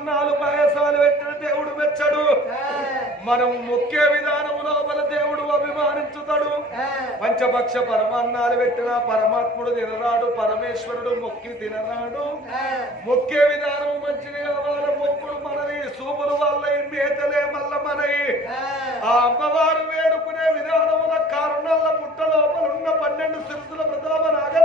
సున్నాలు పాయసాలు పెట్టిన దేవుడు మెచ్చడు. మనం ముఖ్య విధానము లోపల దేవుడు అభిమానించుతాడు. పంచపక్ష పరమాన్నాలు పెట్టిన పరమాత్ముడు తినరాడు పరమేశ్వరుడు మొక్కి తినరాడు. ముఖ్య విధానం మంచిది కావాలి మొక్కుడు మనది సూపులు వల్ల మేతలే మల్ల మనయి. ఆ అమ్మవారు వేడుకునే విధానముల కారణాల పుట్ట లోపల ఉన్న పన్నెండు సిరుసుల ప్రతాప నాగ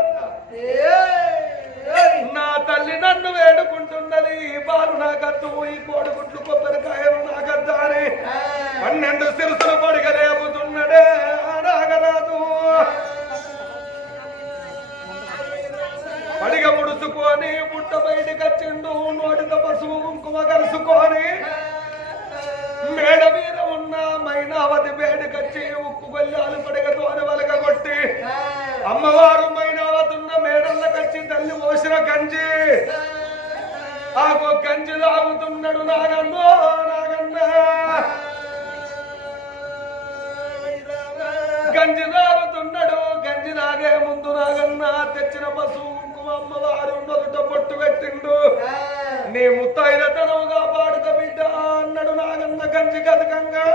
నా తల్లి నన్ను వేడుకుంటే ఉన్నది. బాలు నాకద్దు ఈ కోడిగుడ్లు కొబ్బరికాయలు నాకద్దు అని పన్నెండు సిరుసులు పడిగ లేపుతున్నడే ఆ పడిగ ముడుచుకొని బుట్ట బయటికి వచ్చిండు. నోటితో పసుపు కుంకుమ కలుసుకొని మేడ మీద ఉన్న మైనావతి వేడికచ్చి ఉక్కు తాగుతున్నాడు నాగన్నో నాగన్న గంజి తాగుతున్నాడు గంజి తాగే ముందు నాగన్న. తెచ్చిన పశువు కుంకుమ అమ్మవారు మొదట పొట్టు పెట్టిండు. నీ ముత్తైన తనవుగా పాడుత బిడ్డ అన్నాడు నాగన్న గంజి కథకంగా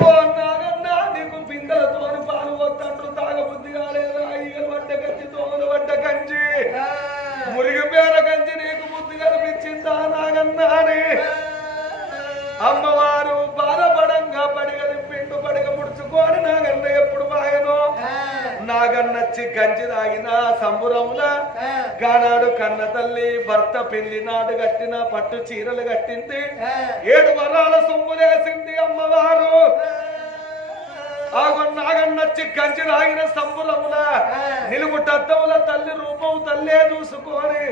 ఓ నాగన్న నీకు పిందెలతోని పాలు వద్దండ్రు తాగబుద్ధి కాలేదా అయ్యలు వడ్డ గంజి తోలు వడ్డ గంజి. మురిగిపోయిన గంజి నీకు నాగన్న అని అమ్మవారు బాధపడంగా పడిగలి పిండు పడిగ ముడుచుకొని నాగన్న ఎప్పుడు బాగనో నాగన్నచ్చి గంజి తాగిన సంబురముల గానాడు కన్న తల్లి భర్త పెళ్ళి నాడు కట్టిన పట్టు చీరలు కట్టింది. ఏడు వరాల సొమ్ములేసింది అమ్మవారు. ఆగు నాగన్నచ్చి గంజి తాగిన సంబురముల నిలుగుటద్దముల తల్లి రూపం తల్లే చూసుకొని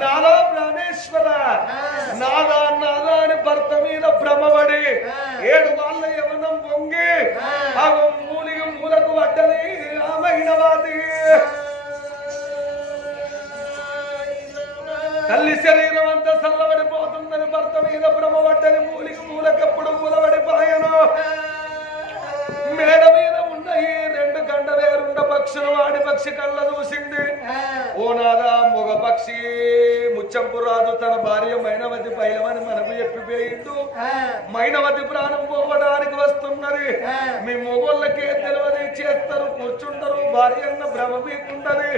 నాదా ప్రాణేశ్వర నాదా నాదా అని భర్త మీద భ్రమపడి ఏడు వాళ్ళ యవనం పొంగి ఆ. మూలిగి మూలకు పడ్డది రామైనవాది తల్లి శరీరం అంతా చల్లబడిపోతుందని భర్త మీద భ్రమపడ్డని మూలికి మూలకెప్పుడు మూలబడిపోయాను? మేడ మీద ఉన్న ఈ రెండు గంట వేరుండ పక్షులు వాడి పక్షి కళ్ళ చూసింది. ఓ నాదా మొగ పక్షి ముచ్చంపు రాజు తన భార్య మైనవతి పైలమని మనకు చెప్పిపోయిండు. మైనవతి ప్రాణం పోవడానికి వస్తున్నది. మీ మొగోళ్ళకే తెలియదు చేస్తారు కూర్చుంటారు భార్య అన్న భ్రమ మీకుంటది.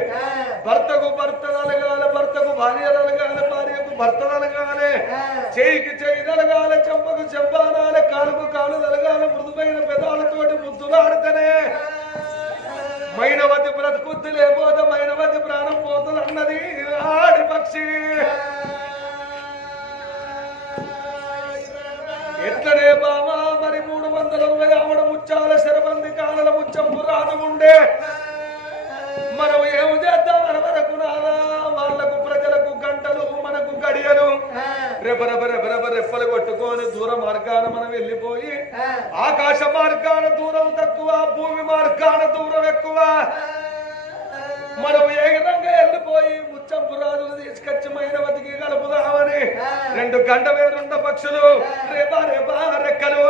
భర్తకు భర్త తలగాల భర్తకు భార్య తలగాల భార్యకు భర్త తలగాలే చేయికి చేయి తలగాల చెంపకు చెంపానాలే కాలుకు కాలు తలగాల మృదువైన పెదాలతోటి ముద్దులాడుతనే మైనవతి బ్రతుకుద్ది లేకపోతే మైనవతి ప్రాణం పోతుంది అన్నది ఆడి పక్షి. ఎట్లనే బావా మరి మూడు వందల అరవై ఆవిడ ముచ్చాల శరబంది కాలల ముచ్చంపు రాదు ఉండే మనం ఏం చేద్దాం? అనవరకు నాదా వాళ్ళకు ప్రజలకు గంటలు మనకు గడియలు. రెపరెప రెప్పలు కొట్టుకొని దూర మార్గాన మనం వెళ్ళిపోయి ఆకాశ మార్గాన దూరం తక్కువ భూమి మార్గాన దూరం ఎక్కువ. మనం ఏ విధంగా వెళ్ళిపోయి ముచ్చంపు రాజులు తీసుకొచ్చి మైనవతికి కలుపుదామని రెండు గంట వేరున్న పక్షులు. రేపా రేపా రెక్కలు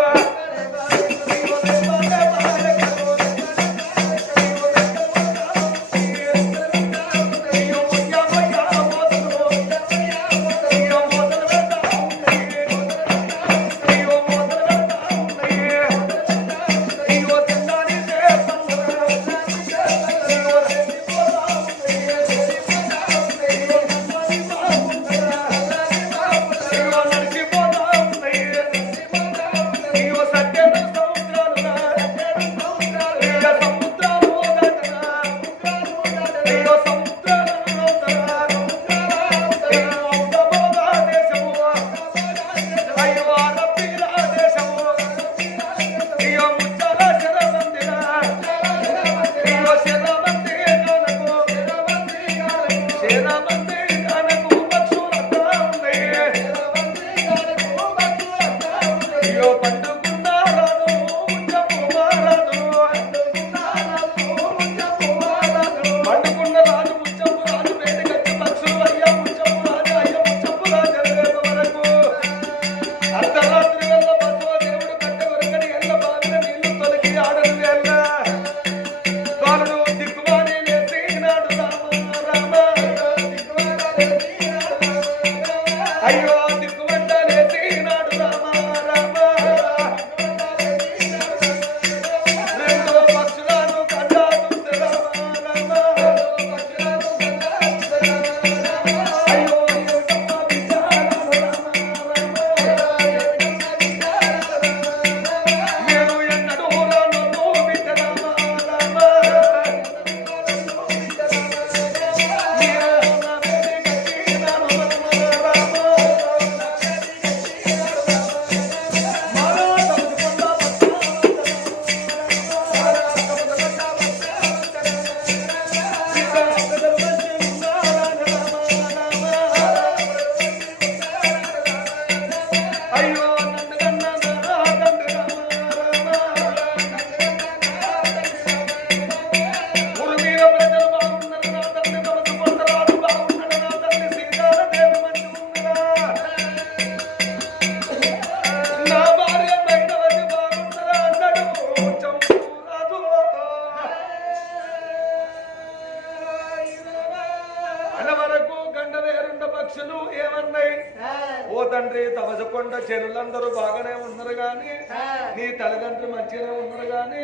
నీ తల్లిదండ్రులు మంచిగానే ఉన్నారు గాని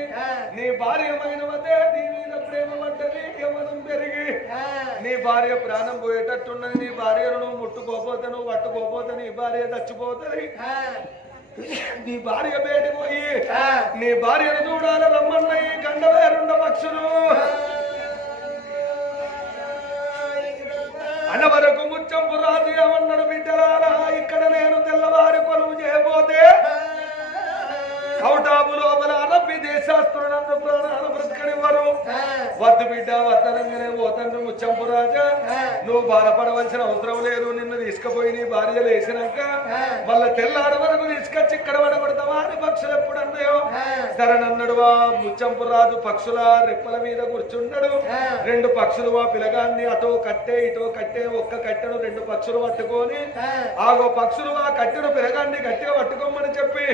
నీ భార్య మైనవతే నీ మీద ప్రేమ పడ్డది యమనం పెరిగి. నీ భార్య ప్రాణం పోయేటట్టున్నది నీ భార్యను నువ్వు ముట్టుకోపోతే నువ్వు పట్టుకోపోతే నీ భార్య చచ్చిపోతుంది. నీ భార్య బయటకు పోయి నీ భార్యను చూడాలి రమ్మన్నయ్యి గండవేరుండ పక్షులు అనవరకు ముచ్చంపు రాజు ఏమన్నాడు బిడ్డలారా? ఇక్కడ నేను తెల్లవారి కొలువు చేయబోతే వద్దు బిడ్డ వద్దనంగానే పోతండ్రు ముచ్చంపు రాజా నువ్వు బాధపడవలసిన అవసరం లేదు. నిన్ను తీసుకుపోయి నీ భార్య లేచినాక మళ్ళా తెల్లారి వరకు తీసుకొచ్చి ఇక్కడ పడగొడతావా అని పక్షులు ఎప్పుడు అన్నాయో సరేనన్నాడు వా ముచ్చంపు రాజు పక్షుల రెప్పల మీద కూర్చున్నాడు రెండు పక్షులు వా పిలగాన్ని అటో కట్టే ఇటో కట్టే ఒక్క కట్టెను రెండు పక్షులు పట్టుకొని ఆగో పక్షులు ఆ కట్టెను పిలగాన్ని గట్టిగా పట్టుకోమని చెప్పి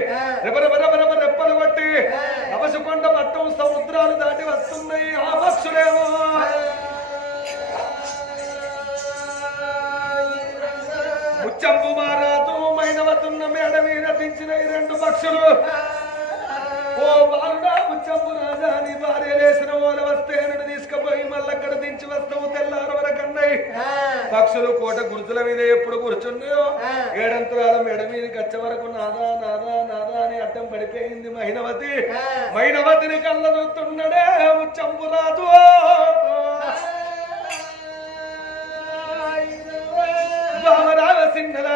రెపరెపరెపరెప రెప్పలు కొట్టి నవసుకొండ పట్టం సముద్రాలు దాటి వస్తున్నాయి. ఆ పక్షులేమో మైనవతున్న మేడ మీద దించిన ఈ రెండు పక్షులు. ఓ బాలుడా ముచ్చంపు రాజా నీ భార్య లేసిన ఓల వస్తే నన్ను తీసుకుపోయి మళ్ళీ అక్కడ దించి వస్తావు తెల్లారు వరకు అన్నయ్య పక్షులు కోట గుర్తుల మీద ఎప్పుడు కూర్చున్నాయో? ఏడంతరాల మెడ మీదకి వచ్చే వరకు నాదా నాదా నాదా అని అడ్డం పడిపోయింది మైనవతి. మైనవతిని కళ్ళ చూస్తున్నాడే ముచ్చంపు రాజు. సింగల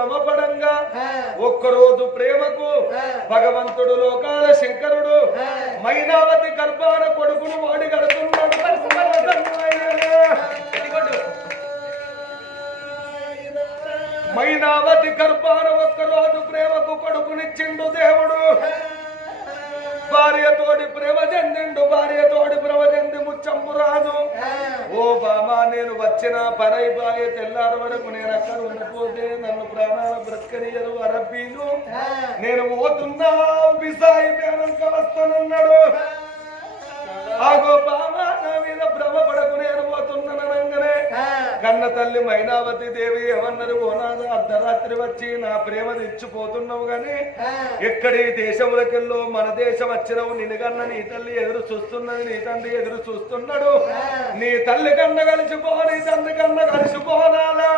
భ్రమపడంగా ఒక్కరోజు ప్రేమకు భగవంతుడు లోకాల శంకరుడు మైనావతి గర్భాన కొడుకును వాడి కడుతున్నాడు మైనావతి గర్భాన ఒక్కరోజు ప్రేమకు కొడుకునిచ్చిండు దేవుడు. భార్యతోడి ప్రేమ చెందిండు భార్యతోడి ప్రేమ చెంది ముచ్చంపు రాదు ఓ బామా నేను వచ్చిన పనై బాయ తెల్లారి వరకు నేను అక్కడ ఉండిపోతే నన్ను ప్రాణాల బ్రతకనియరు అరబ్బీలు. నేను పోతున్నా బిసాయి పేరంక వస్తానన్నాడు. ఆగో బామా కన్న తల్లి మైనావతి దేవి ఏమన్నది? ఓనాద అర్ధరాత్రి వచ్చి నా ప్రేమ తెచ్చిపోతున్నావు గాని ఎక్కడి దేశములకెళ్ళో మన దేశం వచ్చినవు? నిన్నుగన్న నీ తల్లి ఎదురు చూస్తున్నది నీ తండ్రి ఎదురు చూస్తున్నాడు. నీ తల్లి కన్న కలిసిపో నీ తండ్రి కన్న కలిసిపోనాలా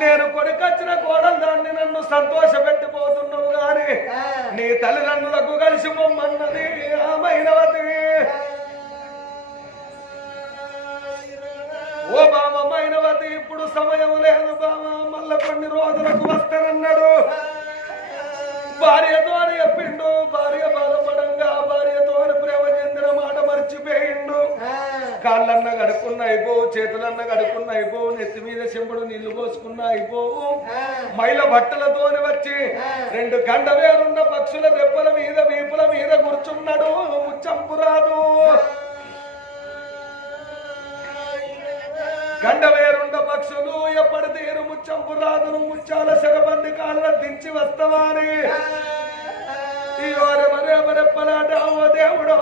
నేను కొడుకొచ్చిన కోడలు దాన్ని నన్ను సంతోష పెట్టిపోతున్నావు గాని నీ తల్లిదండ్రులకు కలిసి పొమ్మన్నది ఆ మైనవతి. ఓ బామ మైనవతి ఇప్పుడు సమయం లేదు బామ. మళ్ళా కొన్ని రోజులకు వస్తారన్నాడు. భార్యతో చెప్పిండు. భార్య బాధపడంగా భార్యతో ప్రేమ చెందిన మాట మర్చిపోయిండు. కాళ్ళన్న గడుకున్న అయిపోవు చేతులన్న గడుకున్న అయిపోవు నెత్తి మీద చెంబుడు నీళ్ళు పోసుకున్న అయిపోవు మైల బట్టలతోని వచ్చి రెండు గండ వేరున్న పక్షుల రెప్పల మీద వీపుల మీద కూర్చున్నాడు. ముచ్చంపురాదు రాదు. గండవేరుండ పక్షులు ఎప్పటి తీరు ముచ్చంపు రాదును ముచ్చాల శరబంది కాళ్ళ దించి వస్తావాని. ఈ వారి ఓ దేవుడు.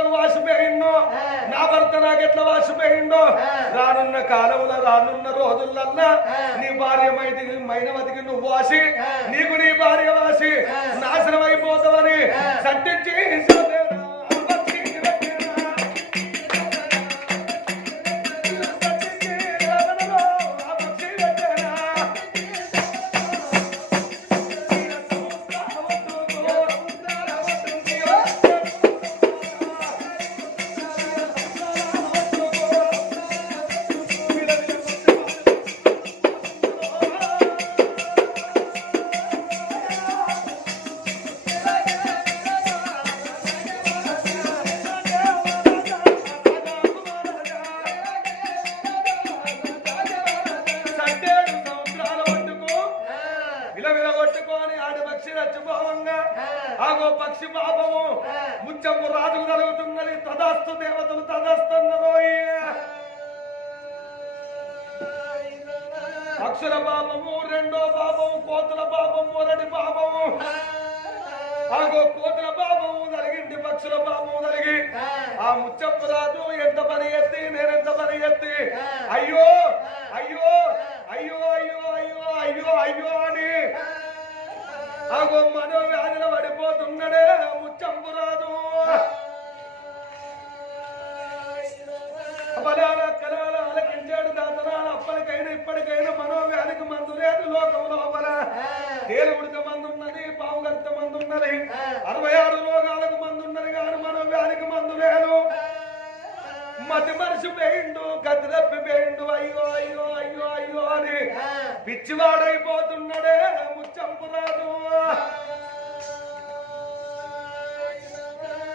ఎట్లా వాసిపోయిండో. నా భర్త నాకెట్లా వాసిపోయిండో. రానున్న కాలముల రానున్న రోజులన్నా నీ భార్య మైదికి మైనవతికి నువ్వు వాసి నీకు నీ భార్య వాసి నాశనం అయిపోతావని సట్టించి ఆగో పక్షి పాపము. ముచ్చము రాజు జరుగుతున్నది తదస్తు దేవతలు తదాస్తున్నారు అక్షర పాపము రెండో పాపము కోతుల పాపం మొదటి పాపము. ఆగో కోతుల పాపము జరిగింది పక్షుల పాపము జరిగి ఆ. ముచ్చప్పు రాజు ఎంత పని ఎత్తి నేనెంత పని ఎత్తి అయ్యో అయ్యో అయ్యో అయ్యో అయ్యో అయ్యో అయ్యో అని. ఆ మనో వ్యాధిలో పడిపోతున్నాడే ముచ్చంపు రాదు. బలాల కలాల ఆలకించాడు దాతనాలు అప్పటికైనా ఇప్పటికైనా మనోవ్యాధికి మందు లేదు లోకం లోపల తేలుగుడికి మందు ఉన్నది పావు గంట మందు ఉన్నది అరవై ఆరు రోగాలకు మందు ఉన్నది కానీ మనోవ్యాధికి మందు లేదు. మతి మనిషి పోయిండు గతి తప్పి పోయిండు అయ్యో అయ్యో అయ్యో అయ్యో అని పిచ్చివాడైపోతున్నాడే ముచ్చంపు రాదు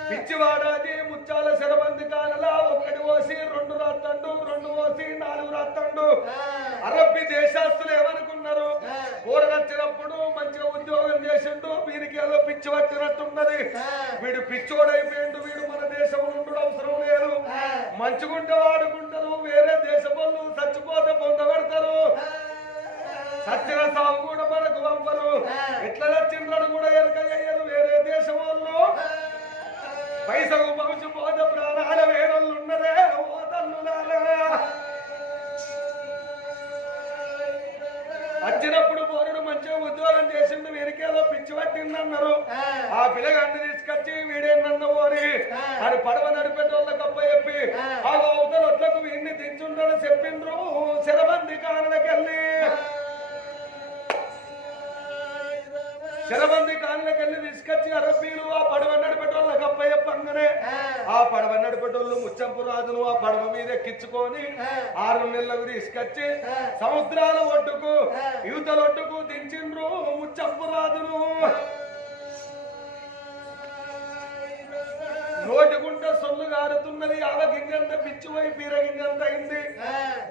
పిచ్చివాడాది ముచ్చాల శరబంది కానలా ఒకటి పోసి రెండు రాత్తండు రెండు పోసి నాలుగు రాత్తండు. అరబ్బి దేశాస్తులు ఏమనుకున్నారు? ఊరగచ్చినప్పుడు మంచిగా ఉద్యోగం చేసిండు వీరికి ఏదో పిచ్చి పట్టినట్టున్నది. వీడు పిచ్చోడైపోయిండు వీడు మన దేశం నుండి అవసరం లేదు. మంచిగుంటే వాడుకుంటారు వేరే దేశం చచ్చిపోతే పొందబెడతారు సత్యన సాగు కూడా మనకు పంపరు ఎట్లా చచ్చిండ్రని కూడా ఎరక చెయ్యరు వేరే దేశం వాళ్ళు. పైసకు పంచి పోత ప్రాణాల వేరళ్ళు ఉన్నదే వచ్చినప్పుడు పోరుడు మంచిగా ఉద్యోగం చేసిండు వీరికేదో పిచ్చి పట్టిందన్నారు. ఆ. పిల్లగాన్ని తీసుకొచ్చి వీడేనన్న పోరి అని పడవ నడిపేటోళ్ళ కప్ప చెప్పి ఆ. అవతలొట్లకు వీడిని దించుండని చెప్పిండ్రు శరబంది కారణకెళ్ళి శరబంది కాళ్ళకెళ్ళి తీసుకొచ్చి అరబ్బీలు ఆ పడవ నడిపెట్టోళ్ళ కప్ప చెప్పంగానే ఆ. పడవ నడిపెట్టోళ్ళు ముచ్చంపు రాజును ఆ పడవ మీద ఎక్కించుకొని ఆరు నెలలకు తీసుకొచ్చి సముద్రాల ఒడ్డుకు యువతల ఒడ్డుకు దించిండ్రు ముచ్చంపు రాజును. నోటి గుంట సొల్లు గారుతున్నది ఆవగింజంత పిచ్చిపోయి బీరగింజంత అయింది.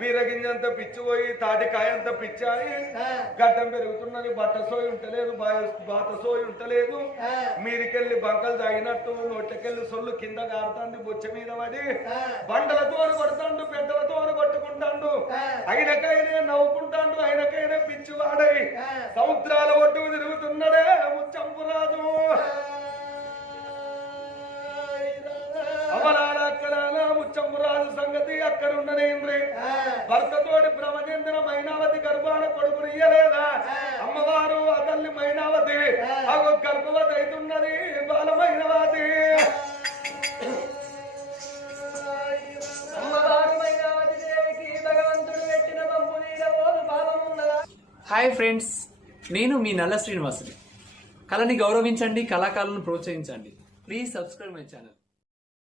బీరగింజంత పిచ్చిపోయి తాటికాయంత పిచ్చాయి. గడ్డం పెరుగుతున్నది బట్ట సోయి ఉంటలేదు బాత సోయి ఉంటలేదు. మీదికెళ్ళి బంకలు తాగినట్టు నోట్లకెళ్ళి సొల్లు కింద గారుతాంది బొచ్చ మీద పడి. బండలతో కొడతాండు పెద్దలతో కొట్టుకుంటాండు. అయినకైనా నవ్వుకుంటాండు అయినకైనా పిచ్చివాడై. సముద్రాల ఒడ్డు తిరుగుతున్నాడే ముచ్చంపురాజు అవలాల అక్కలాల ముచ్చంపురాజు సంగతి అక్కడ ఉన్నదేంద్రి భర్తతోటి భ్రమచంద్ర మైనావతి గర్భాన కొడుకుని ఇయ్యలేదా? అమ్మవారు ఆ తల్లి మైనావతి అగో గర్భవతి అవుతున్నది బాలమైనవతి అమ్మవారు మైనావతి దేవికి భగవంతుడు పెట్టిన పంపు నీడ పోదు పాపమున్నదా హాయ్ ఫ్రెండ్స్ నేను మీ నల్ల శ్రీనివాసుని. కళని గౌరవించండి కళాకారులను ప్రోత్సహించండి. Please subscribe my channel.